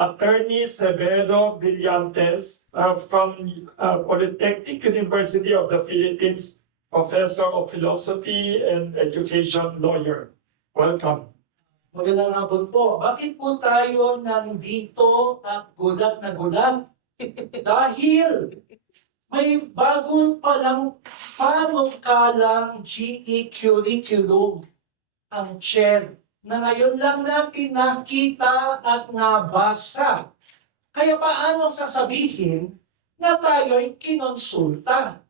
Attorney Severo Brillantes from Polytechnic University of the Philippines, Professor of Philosophy and Education Lawyer. Welcome. Magandang hapon po. Bakit po tayo nandito at gulat na gulat? Dahil may bagong palang panukalang GE curriculum ang chair na ngayon lang natin nakita at nabasa. Kaya paano sasabihin na tayo'y kinonsulta?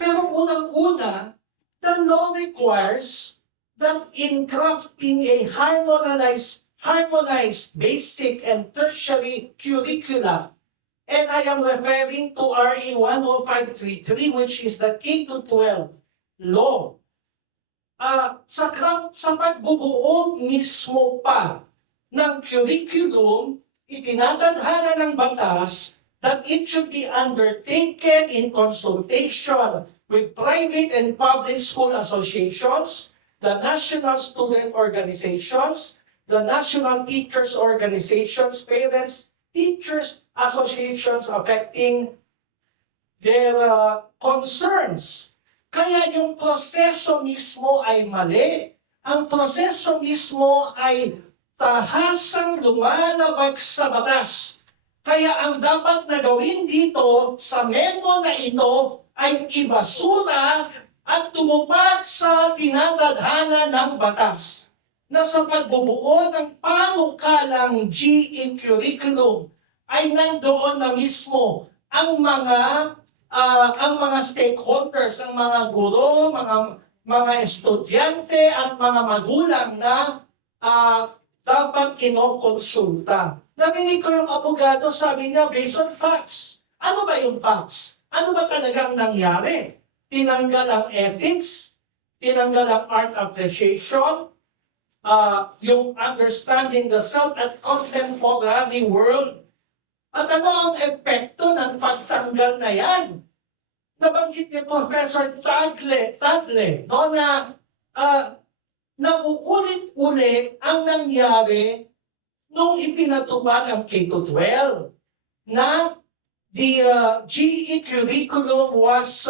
Pero unang-una, the law requires that in crafting a harmonized basic and tertiary curricula, and I am referring to RA 10533, which is the K-12 law. Sa pagbubuo mismo pa ng curriculum, itinatadhana ng batas that it should be undertaken in consultation with private and public school associations, the national student organizations, the national teachers organizations, parents, teachers associations affecting their concerns. Kaya yung proseso mismo ay mali. Ang proseso mismo ay tahasang lumalabag sa batas. Kaya ang dapat na gawin dito sa memo na ito ay ibasura at tumupad sa tinatadhana ng batas na sa pagbubuo ng panukalang GE curriculum ay nandoon na mismo ang mga stakeholders, ang mga guro, mga estudyante at mga magulang na dapat kinokonsulta. Narinig ko yung abogado, sabi niya, based on facts. Ano ba yung facts? Ano ba talagang nangyari? Tinanggal ang ethics, tinanggal ang art appreciation, yung understanding the self at contemporary world. At ano ang epekto ng pagtanggal na yan? Nabanggit ni Professor Tadle no, na nauulit-ulit ang nangyari nung ipinatupad ang K-12 na the GE curriculum was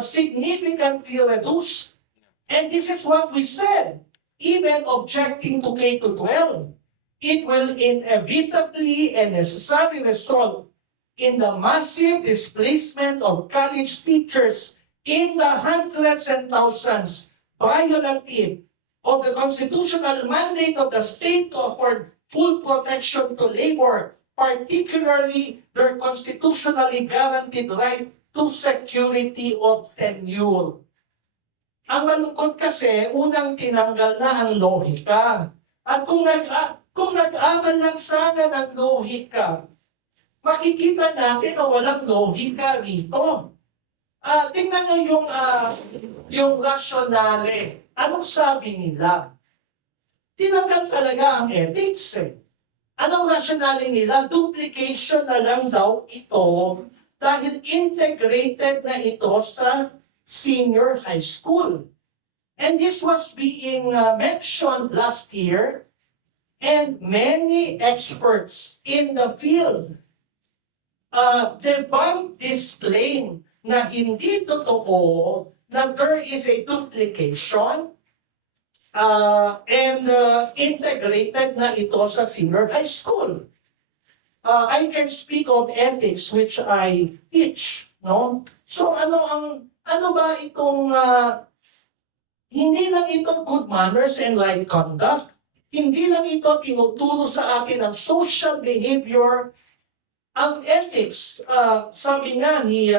significantly reduced. And this is what we said, even objecting to K-12, it will inevitably and necessarily result in the massive displacement of college teachers in the hundreds and thousands, violative of the constitutional mandate of the state to afford full protection to labor, particularly their constitutionally guaranteed right to security of tenure. Ang malungkot kasi, unang tinanggal na ang lohika. At kung nag-aral lang sana ng lohika, makikita natin na walang lohika rito. Tingnan nyo yung rationale. Anong sabi nila? Tinanggal talaga ang ethics eh. Anong rationale nila? Duplication na lang daw ito dahil integrated na ito sa senior high school. And this was being mentioned last year, and many experts in the field debunked this claim na hindi totoo na there is a duplication and integrated na ito sa senior high school. I can speak of ethics which I teach, no? So ano ba itong hindi lang ito good manners and right conduct, hindi lang ito tinuturo sa akin ang social behavior, ang ethics. Sabi nga ni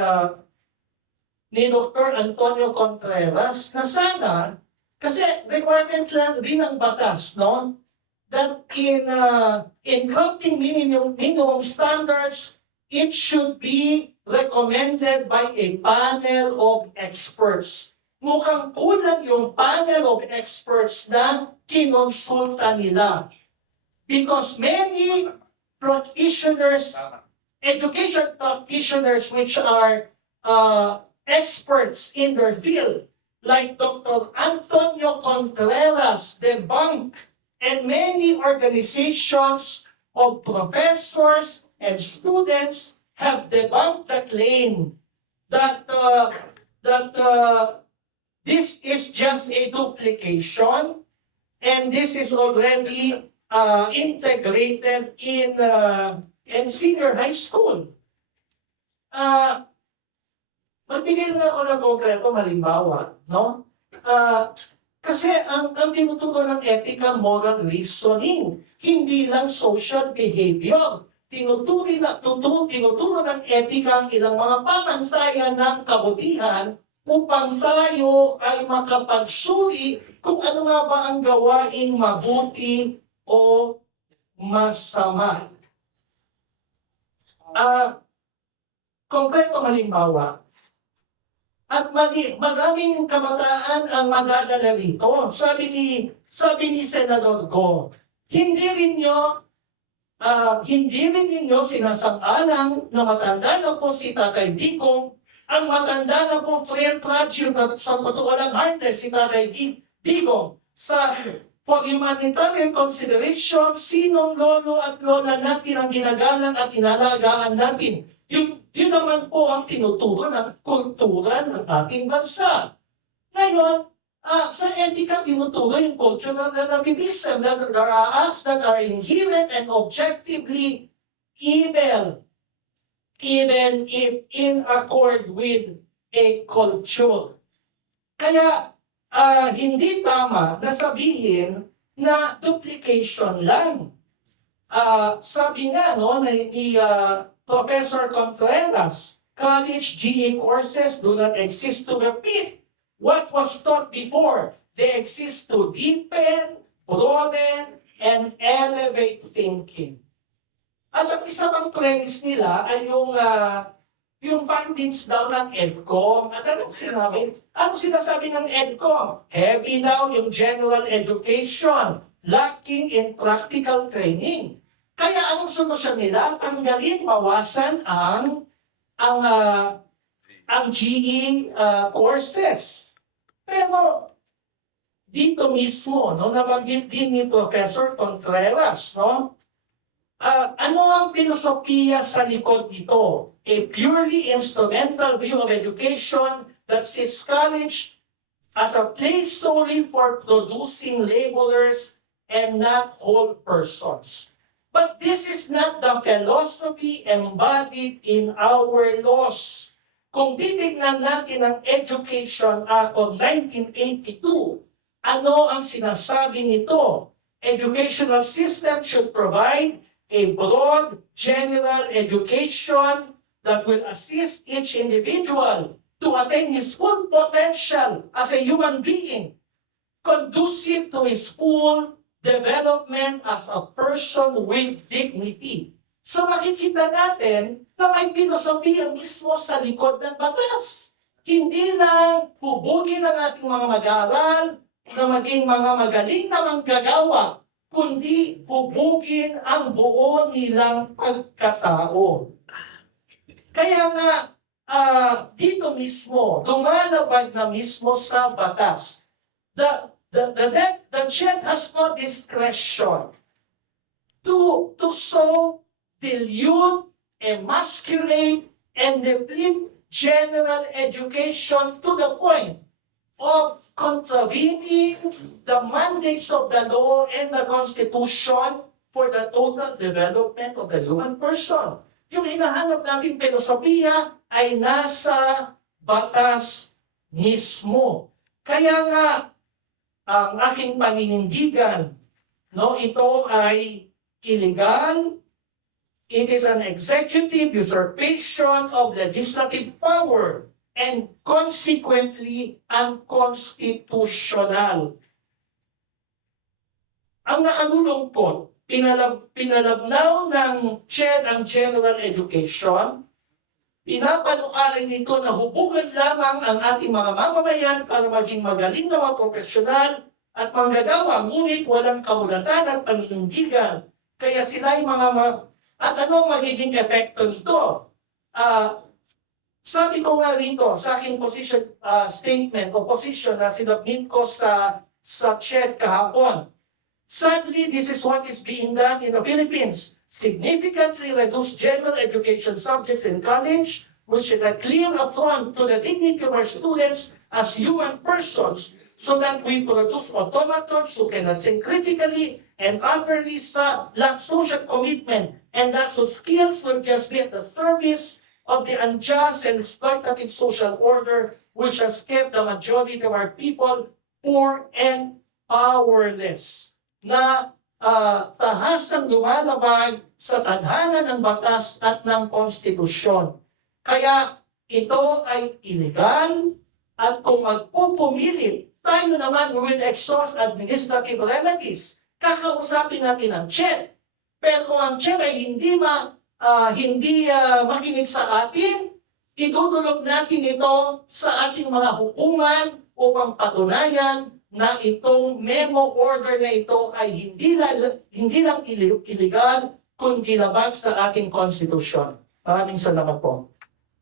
Dr. Antonio Contreras na sana, kasi requirement lang din ng batas, no? That in crafting minimum standards, it should be recommended by a panel of experts. Mukhang kulang yung panel of experts na kinonsulta nila. Because many practitioners, education practitioners which are experts in their field, like Dr. Antonio Contreras, debunk, and many organizations of professors and students have debunked the claim that this is just a duplication and this is already integrated in senior high school. Magbigay na ako ng konkretong halimbawa, no? Kasi ang tinuturo ng etika, moral reasoning, hindi lang social behavior. Tinuturo ng etika ang ilang mga pamantayan ng kabutihan upang tayo ay makapagsuri kung ano nga ba ang gawaing mabuti o masama. Konkretong halimbawa, at maraming kabataan ang madadala rito. Sabi ni Senador Go, hindi rin ninyo sinasang-alang na matanda na po si Tatay Digong, ang matanda na po frail fragile na sa totoo lang heartless si Tatay Digong. For humanitarian consideration, sinong lolo at lola natin ang ginagalang at inalagaan natin? Yun naman po ang tinuturo ng kultura ng ating bansa. Ngayon, sa etika, tinuturo yung cultural relativism that there are acts that are inherent and objectively evil, even if in accord with a culture. Kaya, hindi tama na sabihin na duplication lang. Sabi nga ni Professor Contreras, college GA courses do not exist to repeat what was taught before. They exist to deepen, broaden, and elevate thinking. At ang isa pang premise nila ay yung findings daw ng EDCOM. At anong sinasabi ng EDCOM? Heavy daw yung general education, lacking in practical training. Kaya anong solusyon nila? Tanggalin, bawasan ang GE courses. Pero dito mismo, nabanggit din ni Professor Contreras, ano ang filosofiya sa likod nito? A purely instrumental view of education that sees college as a place solely for producing laborers and not whole persons. But this is not the philosophy embodied in our laws. Kung titignan natin ang Education Act of 1982, ano ang sinasabi nito? Educational system should provide a broad general education that will assist each individual to attain his full potential as a human being, conducive to his full development as a person with dignity. So makikita natin na may filosofiya mismo sa likod ng batas. Hindi lang hubugin ang ating mga mag-aaral na maging mga magaling na manggagawa, kundi hubugin ang buo nilang pagkatao. Kaya nga, dito mismo, lumalabag na mismo sa batas. The CHED has no discretion to so dilute, emasculate, and deplete general education to the point of contravening the mandates of the law and the Constitution for the total development of the human person. Yung hinahanap natin filosofiya ay nasa batas mismo. Kaya nga, ang aking paninindigan, ito ay illegal. It is an executive usurpation of legislative power and consequently unconstitutional. Ang nakalulungkot, pinalabnaw ng CHED ang general education, pinapanukalan nito na hubugan lamang ang ating mga mamamayan para maging magaling na mga profesional at manggagawa, ngunit walang kamulatan at paninindigan. Kaya sila ay At anong magiging epekto nito? Sabi ko nga rito sa aking position statement o position na sinabmit ko sa CHED kahapon. Sadly, this is what is being done in the Philippines. significantly reduce general education subjects in college, which is a clear affront to the dignity of our students as human persons, so that we produce automatons who cannot think critically and utterly lack social commitment, and thus whose skills will just be at the service of the unjust and exploitative social order which has kept the majority of our people poor and powerless. Na tahasang lumalabag sa tadhana ng batas at ng konstitusyon. Kaya ito ay illegal, at kung magpupumilit, tayo naman will exhaust administrative remedies. Kakausapin natin ang chair. Pero kung ang chair ay hindi makinig sa atin, idudulog natin ito sa ating mga hukuman upang patunayan na itong memo order na ito ay hindi lang illegal, kundi labag sa ating konstitusyon. Maraming salamat po.